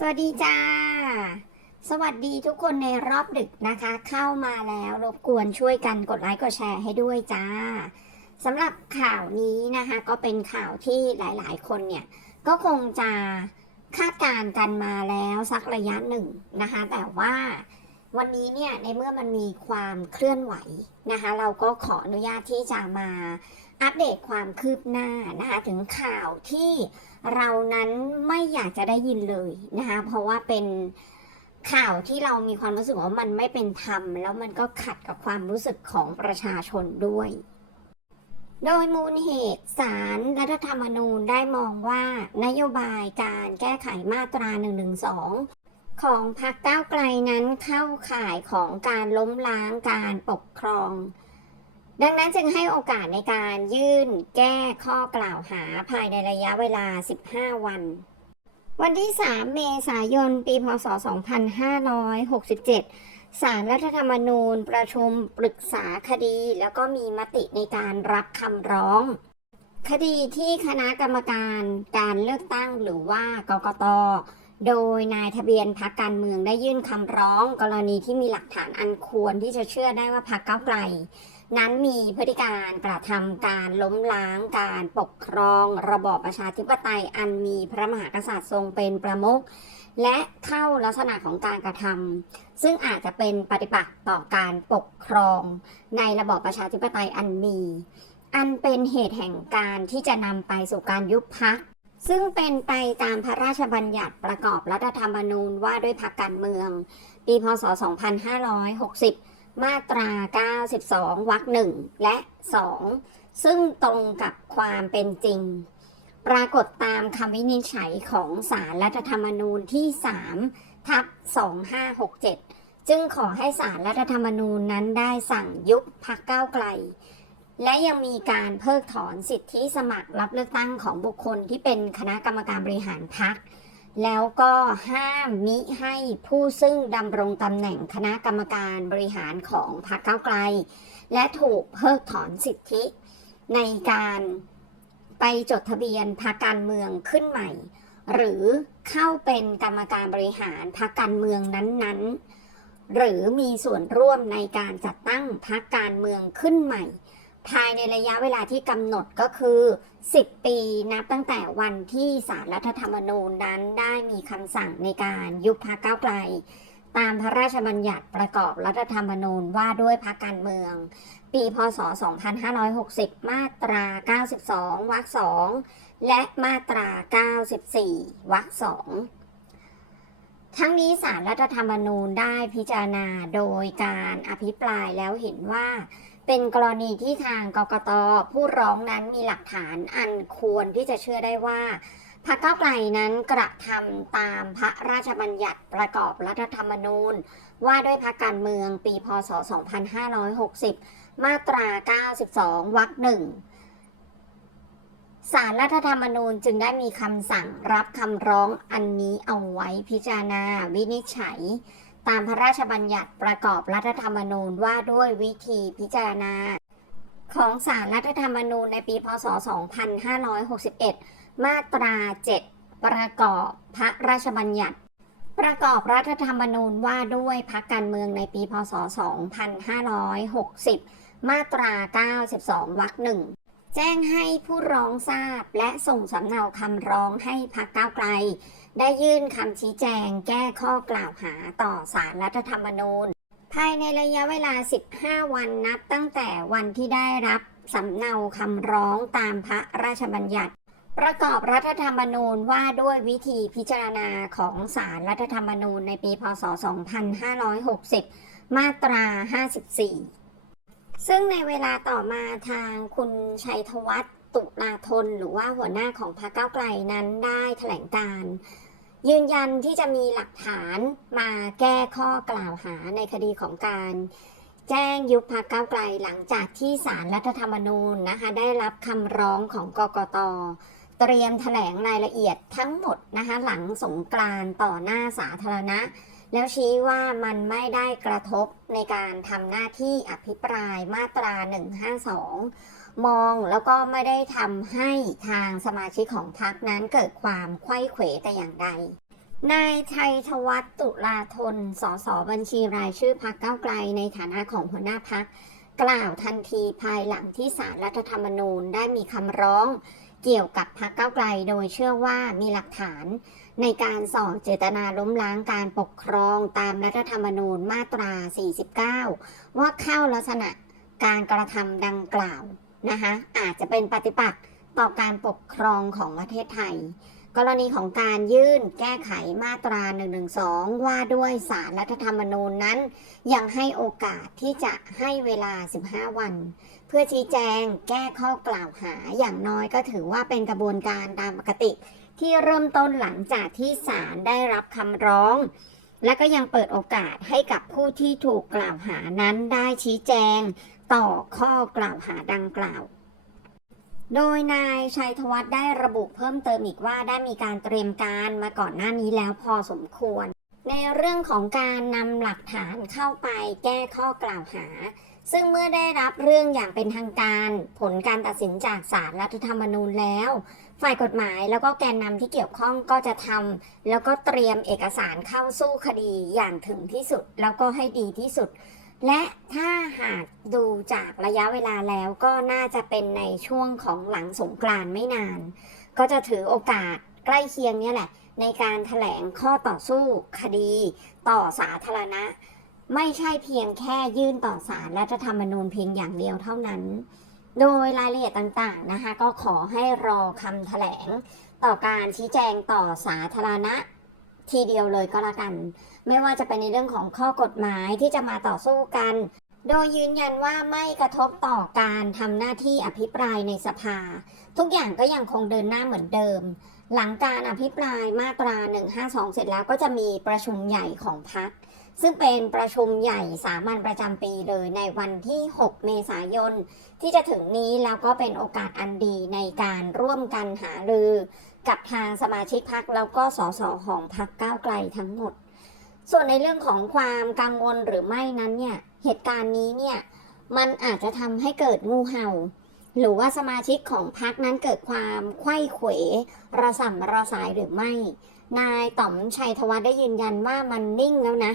สวัสดีจ้า สวัสดีทุกคนในรอบดึกนะคะ เข้ามาแล้วรบกวนช่วยกันกดไลค์กดแชร์ให้ด้วยจ้าสำหรับข่าวนี้นะคะ ก็เป็นข่าวที่หลายๆ คนเนี่ย ก็คงจะคาดการณ์กันมาแล้วสักระยะหนึ่งนะคะ แต่ว่าวันนี้เนี่ยในเมื่อมันมีความเคลื่อนไหวนะคะ เราก็ขออนุญาตที่จะมา อัปเดตความคืบหน้านะคะถึงข่าวที่เรานั้นไม่อยากจะได้ยินเลยนะคะเพราะว่าเป็นข่าวที่เรามีความรู้สึกว่ามันไม่เป็นธรรม แล้วมันก็ขัดกับความรู้สึกของประชาชนด้วย โดยมูลเหตุสารรัฐธรรมนูญได้มองว่านโยบายการแก้ไขมาตรา112ของพรรคก้าวไกลนั้นเข้าข่ายของการล้มล้างการปกครอง ดังนั้นจึงให้โอกาสในการยื่นแก้ข้อกล่าวหาภายในระยะเวลา 15 วัน วันที่ 3 เมษายน ปี พศ 2567 สารรัฐธรรมนูญประชุมปรึกษาคดี แล้วก็มีมติในการรับคำร้อง คดีที่คณะกรรมการการเลือกตั้งหรือว่ากกตโดยนายทะเบียนพักการเมืองได้ยื่นคำร้อง กรณีที่มีหลักฐานอันควรที่จะเชื่อได้ว่าพักเก้าวไกล นั้นมีพฤติการกระทำการล้มล้างการปกครอง ระบอบประชาธิปไตยอันมีพระมหากษัตริย์ทรงเป็นประมุขและเข้าลักษณะของการกระทำซึ่งอาจจะเป็นปฏิปักษ์ต่อการปกครอง ในระบอบประชาธิปไตยอันมี อันเป็นเหตุแห่งการที่จะนำไปสู่การยุบพักซึ่งเป็นไปตามพระราชบัญญัติประกอบรัฐธรรมนูญว่าด้วยพักการเมือง ปีพศ 2560 มาตรา 92 วรรคหนึ่งและ 2 ซึ่งตรงกับความเป็นจริง ปรากฏตามคำวินิจฉัยของสารรัฐธรรมนูญที่ 3 ทับ 2567 จึงขอให้สารรัฐธรรมนูญนั้นได้สั่งยุบพักก้าวไกล และยังมีการเพิกถอนสิทธิสมัครรับเลือกตั้งของบุคคลที่เป็นคณะกรรมการบริหารพัก แล้วก็ห้ามมิให้ผู้ซึ่งดำรงตำแหน่งคณะกรรมการบริหารของพรรคเก้าไกล และถูกเพิกถอนสิทธิ ในการไปจดทะเบียนพรรคการเมืองขึ้นใหม่ หรือเข้าเป็นกรรมการบริหารพรรคการเมืองนั้นๆ หรือมีส่วนร่วมในการจัดตั้งพรรคการเมืองขึ้นใหม่ ภายในระยะเวลาที่กำหนดก็คือ 10 ปีนับตั้งแต่วันที่สารรัฐธรรมนูญนั้นได้มีคำสั่งในการยุบพรรคก้าวไกล ตามพระราชบัญญัติประกอบรัฐธรรมนูญว่าด้วยพรรคการเมือง ปีพศ 2560 มาตรา 92 วรรค 2 และมาตรา 94 วรรค 2ทั้งนี้สารรัฐธรรมนูญได้พิจารณาโดยการอภิปรายแล้วเห็นว่า เป็นกรณีที่ทางกกตผู้ร้องนั้นมีหลักฐานอันควรที่จะเชื่อได้ว่าพรรคก้าไกลนั้นกระทำตามพระราชบัญญัติประกอบรัฐธรรมนูญ ว่าด้วยพรรคการเมืองปีพศ 2560 มาตรา 92 วรรคหนึ่งสารรัฐธรรมนูญจึงได้มีคำสั่งรับคำร้องอันนี้เอาไว้พิจารณาวินิจฉัย ตามพระราชบัญญัติประกอบรัฐธรรมนูญว่าด้วยวิธีพิจารณา ของสารรัฐธรรมนูญในปีพศ 2561 มาตรา 7 ประกอบพระราชบัญญัติ ประกอบรัฐธรรมนูญว่าด้วยพักการเมืองในปีพศ 2560 มาตรา 92 วรรคหนึ่ง แจ้งให้ผู้ร้องทราบและส่งสำเนาคำร้องให้พักก้าวไกล ได้ยื่นคำชี้แจงแก้ข้อกล่าวหาต่อสารรัฐธรรมนูญ ภายในระยะเวลา 15 วันนับตั้งแต่วันที่ได้รับสำเนาคำร้องตามพระราชบัญญัติ ประกอบรัฐธรรมนูญว่าด้วยวิธีพิจารณาของสารรัฐธรรมนูญในปีพศ 2560 มาตรา 54 ซึ่งในเวลาต่อมาทางคุณชัยธวัฒน์ตุลาธน หรือว่าหัวหน้าของพรรคก้าวไกลนั้นได้แถลงการ ยืนยันที่จะมีหลักฐานมาแก้ข้อกล่าวหาในคดีของการแจ้งยุบพรรคก้าไกลหลังจากที่สารรัฐธรรมนูญนะคะ ได้รับคำร้องของกกต เตรียมแถลงรายละเอียดทั้งหมดนะคะ หลังสงกรานต์ต่อหน้าสาธารณะ แล้วชี้ว่ามันไม่ได้กระทบในการทำหน้าที่อภิปรายมาตรา 152 มองแล้วก็ไม่ได้ทำให้ทางสมาชิกของพรรคนั้นเกิดความไขว้เขวแต่อย่างใด นายชัยธวัฒน์ตุลาธน สสบัญชีรายชื่อพักเก้าวไกลในฐานะของหัวหน้าพักกล่าวทันทีภายหลังที่สารรัฐธรรมนูญได้มีคำร้องเกี่ยวกับพักเก้าวไกลโดยเชื่อว่ามีหลักฐาน ในการส่อเจตนาล้มล้างการปกครองตามรัฐธรรมนูญมาตรา 49 ว่าเข้าลักษณะการกระทำดังกล่าวนะคะอาจจะเป็นปฏิปักษ์ต่อการปกครองของประเทศไทย กรณีของการยื่นแก้ไขมาตรา 112 ว่าด้วยสารรัฐธรรมนูญนั้น ยังให้โอกาสที่จะให้เวลา 15 วัน เพื่อชี้แจงแก้ข้อกล่าวหาอย่างน้อยก็ถือว่าเป็นกระบวนการตามปกติ ที่เริ่มต้นหลังจากที่ศาลได้รับคำร้อง และก็ยังเปิดโอกาสให้กับผู้ที่ถูกกล่าวหานั้นได้ชี้แจง ต่อข้อกล่าวหาดังกล่าวโดยนายชัยธวัฒน์ได้ระบุเพิ่มเติมอีกว่าได้มีการเตรียมการมาก่อนหน้านี้แล้วพอสมควร ในเรื่องของการนำหลักฐานเข้าไปแก้ข้อกล่าวหา ซึ่งเมื่อได้รับเรื่องอย่างเป็นทางการ ผลการตัดสินจากศาลรัฐธรรมนูญแล้ว ฝ่ายกฎหมายแล้วก็แกนนำที่เกี่ยวข้องก็จะทำแล้วก็เตรียมเอกสารเข้าสู้คดีอย่างถึงที่สุด แล้วก็ให้ดีที่สุด และถ้าหากดูจากระยะเวลาแล้วก็น่าจะเป็นในช่วงของหลังสงกรานไม่นาน ก็จะถือโอกาสใกล้เคียงเนี่ยแหละ ในการแถลงข้อต่อสู้คดี ต่อสาธารณะ ไม่ใช่เพียงแค่ยื่นต่อสารรัฐธรรมนูญเพียงอย่างเดียวเท่านั้น โดยรายละเอียดต่างๆนะคะก็ขอให้รอคำแถลงต่อการชี้แจงต่อสาธารณะทีเดียวเลยก็แล้วกัน ไม่ว่าจะเป็นในเรื่องของข้อกฎหมายที่จะมาต่อสู้กัน โดยยืนยันว่าไม่กระทบต่อการทำหน้าที่อภิปรายในสภา ทุกอย่างก็ยังคงเดินหน้าเหมือนเดิม หลังการอภิปรายมาตรา 152 เสร็จแล้วก็จะมีประชุมใหญ่ของพรรค ซึ่งเป็นประชุมใหญ่สามัญประจำปีเลยในวันที่ 6 เมษายน ที่จะถึงนี้แล้วก็เป็นโอกาสอันดีในการร่วมกันหารือ กับทางสมาชิกพักแล้วก็สสของพักก้าวไกลทั้งหมด ส่วนในเรื่องของความกังวลหรือไม่นั้นเนี่ยเหตุการณ์นี้เนี่ยมันอาจจะทำให้เกิดงูเห่า หรือว่าสมาชิกของพักนั้นเกิดความไข้เขวระส่ำระสายหรือไม่ นายต่อมชัยธวัฒน์ได้ยืนยันว่ามันนิ่งแล้วนะ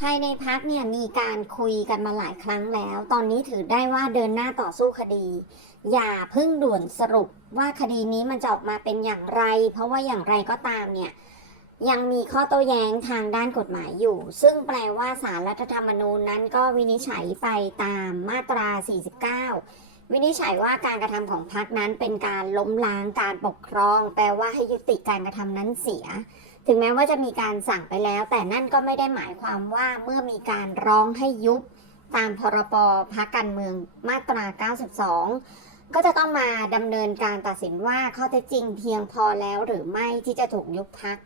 ภายในพักเนี่ยมีการคุยกันมาหลายครั้งแล้ว ตอนนี้ถือได้ว่าเดินหน้าต่อสู้คดี อย่าเพิ่งด่วนสรุปว่าคดีนี้มันจะออกมาเป็นอย่างไร เพราะว่าอย่างไรก็ตามเนี่ยยังมีข้อโต้แย้งทางด้านกฎหมายอยู่ ซึ่งแปลว่าสารรัฐธรรมนูญนั้นก็วินิจฉัยไปตามมาตรา 49 วินิจฉัยว่าการกระทำของพรรคนั้นเป็นการล้มล้างการปกครอง แปลว่าให้ยุติการกระทำนั้นเสีย ถึงแม้ว่าจะมีการสั่งไปแล้ว แต่นั่นก็ไม่ได้หมายความว่าเมื่อมีการร้องให้ยุบตามพรบพักการเมืองมาตรา 92 ก็จะต้องมาดำเนินการตัดสินว่าข้อเท็จจริงเพียงพอแล้วหรือไม่ที่จะถูกยุบพัก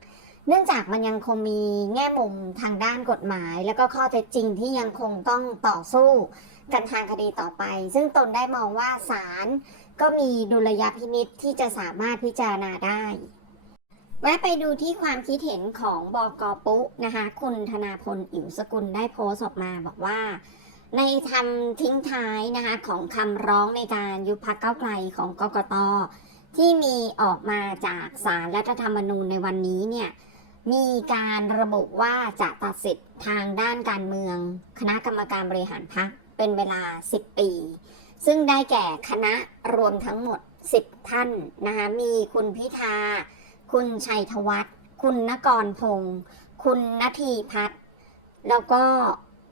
เนื่องจากมันยังคงมีแง่มุมทางด้านกฎหมาย แล้วก็ข้อเท็จจริงที่ยังคงต้องต่อสู้กันทางคดีต่อไป ซึ่งตนได้มองว่าศาลก็มีดุลยพินิษที่จะสามารถพิจารณาได้ แวะไปดูที่ความคิดเห็นของบอกอปุ๊นะคะ คุณธนาพลอิ๋วสกุลได้โพสต์ออกมาบอกว่า ในทำทิ้งท้ายนะคะของคำร้องในการยุบพักเก้าไกลของกกตที่มีออกมาจากสารรัฐธรรมนูญในวันนี้เนี่ยมีการระบุว่าจะตัดสิทธิ์ทางด้านการเมือง คณะกรรมการบริหารพักเป็นเวลา 10 ปี ซึ่งได้แก่คณะรวมทั้งหมด 10 ท่านนะคะมีคุณพิธา คุณชัยธวัฒน์คุณนกรพงศ์คุณนาทีพัฒน์แล้วก็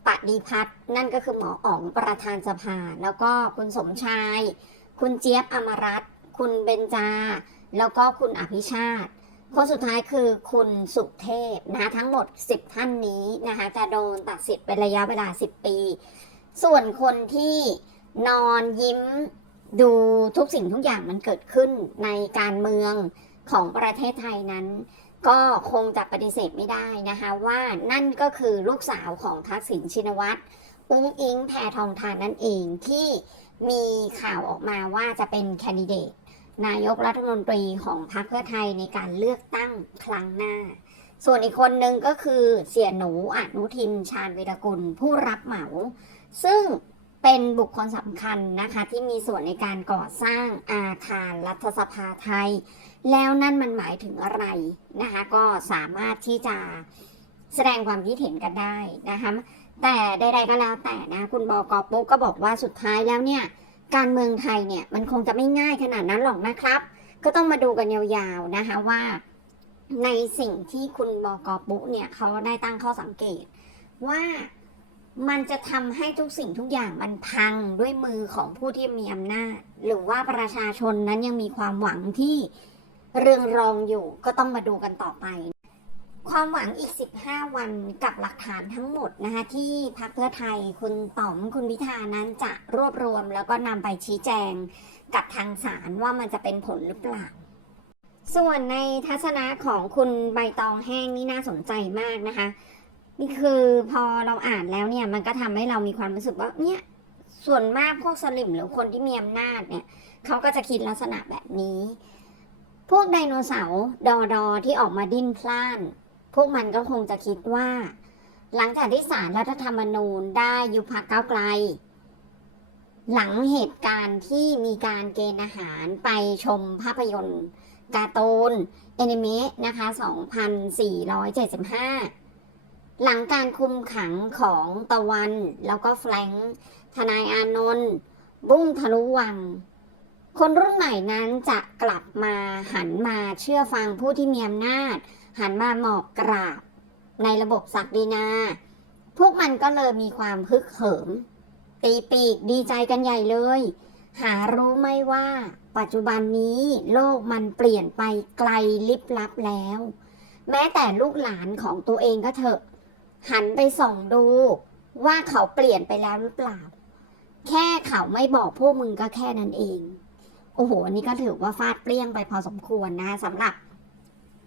ปฏิพัฒน์นั่นก็คือหมออ๋องประธานสภา แล้วก็คุณสมชาย คุณเจี๊ยบอมรัตคุณเบญจา แล้วก็คุณอภิชาติคนสุดท้ายคือคุณสุเทพนะคะทั้งหมด 10 ท่านนี้นะคะจะโดนตัดสิทธิ์เป็นระยะเวลา 10 ปี ส่วนคนที่นอนยิ้มดูทุกสิ่งทุกอย่างมันเกิดขึ้นในการเมือง ของประเทศไทยนั้น ก็คงจะปฏิเสธไม่ได้นะคะว่านั่นก็คือลูกสาวของทักษิณชินวัตรอุ้งอิงแพทองทานนั่นเองที่มีข่าวออกมาว่าจะเป็นแคนดิเดตนายกรัฐมนตรีของพรรคเพื่อไทยในการเลือกตั้งครั้งหน้า ส่วนอีกคนหนึ่งก็คือเสียหนูอนุทินชาญวิรกุลผู้รับเหมา ซึ่งเป็นบุคคลสำคัญนะคะที่มีส่วนในการก่อสร้างอาคารรัฐสภาไทย แล้วนั่นมันหมายถึงอะไรนะคะ ก็สามารถที่จะแสดงความคิดเห็นกันได้นะคะแต่ใดๆก็แล้วแต่นะคุณบอกอปุ๊กก็บอกว่าสุดท้ายแล้วเนี่ย การเมืองไทยเนี่ยมันคงจะไม่ง่ายขนาดนั้นหรอกนะครับ ก็ต้องมาดูกันยาวๆนะคะว่า ในสิ่งที่คุณบอกอปุ๊เนี่ยเขาได้ตั้งข้อสังเกต ว่ามันจะทำให้ทุกสิ่งทุกอย่างมันพังด้วยมือของผู้ที่มีอำนาจ หรือว่าประชาชนนั้นยังมีความหวังที่ เรืองรองอยู่ก็ต้องมาดูกันต่อไป ความหวังอีก 15 วันกับหลักฐานทั้งหมดนะคะที่พรรคเพื่อไทยคุณต๋อมคุณพิธานั้นจะรวบรวมแล้วก็นำไปชี้แจงกับทางศาลว่ามันจะเป็นผลหรือเปล่าส่วนในทัศนะของคุณใบตองแห้งนี่น่าสนใจมากนะคะ นี่คือพอเราอ่านแล้วเนี่ยมันก็ทำให้เรามีความรู้สึกว่าเนี่ยส่วนมากพวกสลิมหรือคนที่มีอำนาจเนี่ยเขาก็จะคิดลักษณะแบบนี้ พวกไดโนเสาร์ดอดอที่ออกมาดิ้นพล่าน พวกมันก็คงจะคิดว่า หลังจากที่ศาลรัฐธรรมนูญได้ยุบพักเก้าวไกล หลังเหตุการณ์ที่มีการเกณฑ์อาหารไปชมภาพยนตร์การ์ตูนแอนิเมะนะคะ 2,475 หลังการคุมขังของตะวัน แล้วก็แฟรงค์ทนายอานนท์บุ้งทะลุวัง คนรุ่นใหม่นั้นจะกลับมาหันมาเชื่อฟังผู้ที่มีอำนาจ หันมาหมอบกราบ ในระบบศักดินา พวกมันก็เลยมีความฮึกเหิม ตีปีกดีใจกันใหญ่เลย หารู้ไหมว่า ปัจจุบันนี้โลกมันเปลี่ยนไปไกลลิบลับแล้ว แม้แต่ลูกหลานของตัวเองก็เถอะ หันไปส่องดู ว่าเขาเปลี่ยนไปแล้วหรือเปล่า แค่เขาไม่บอกพวกมึงก็แค่นั้นเอง โอ้โหอันนี้ก็ถือว่าฟาดเปรี้ยงไปพอสมควรนะสำหรับ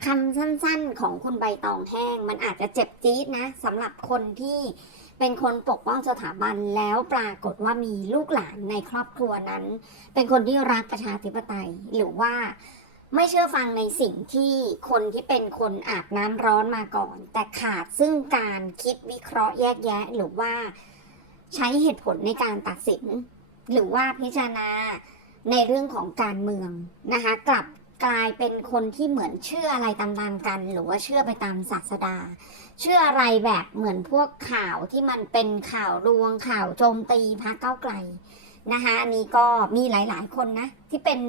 คำสั้นๆของคุณใบตองแห้ง มันอาจจะเจ็บจี๊ดนะสำหรับคนที่เป็นคนปกป้องสถาบันแล้วปรากฏว่ามีลูกหลานในครอบครัวนั้น เป็นคนที่รักประชาธิปไตย หรือว่าไม่เชื่อฟังในสิ่งที่คนที่เป็นคนอาบน้ำร้อนมาก่อน แต่ขาดซึ่งการคิดวิเคราะห์แยกแยะ หรือว่าใช้เหตุผลในการตัดสิน หรือว่าพิจารณา ในเรื่องของการเมืองนะคะกลับกลายเป็นคนที่เหมือนเชื่ออะไรตามๆกัน หรือว่าเชื่อไปตามศาสดา เชื่ออะไรแบบเหมือนพวกข่าวที่มันเป็นข่าวลวงข่าวโจมตีพระเก้าไกลนะคะอันนี้ก็มีหลายๆคนนะที่เป็น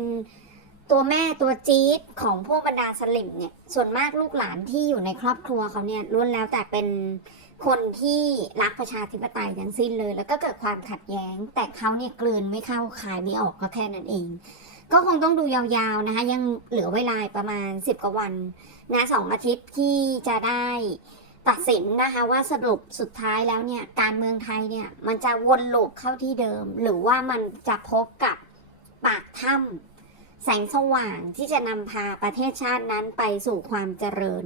ตัวแม่ตัวจี๊ดของพวกบรรดาสลิมเนี่ย ส่วนมากลูกหลานที่อยู่ในครอบครัวเขาเนี่ยล้วนแล้วแต่เป็นคนที่รักประชาธิปไตยทั้งสิ้นเลย แล้วก็เกิดความขัดแย้ง แต่เขาเนี่ยกลืนไม่เข้าคายไม่ออกก็แค่นั้นเอง ก็คงต้องดูยาวๆนะคะ ยังเหลือเวลาประมาณ 10 กว่าวันนะสองอาทิตย์ที่จะได้ตัดสินนะคะว่าสรุปสุดท้ายแล้วเนี่ยการเมืองไทยเนี่ยมันจะวนลูปเข้าที่เดิม หรือว่ามันจะพบกับปากถ้ำ แสงสว่างที่จะนำพาประเทศชาตินั้นไปสู่ความเจริญ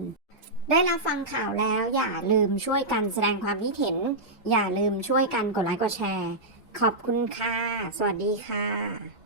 ได้รับฟังข่าวแล้วอย่าลืมช่วยกันแสดงความคิดเห็น อย่าลืมช่วยกันกดไลค์กดแชร์ ขอบคุณค่ะ สวัสดีค่ะ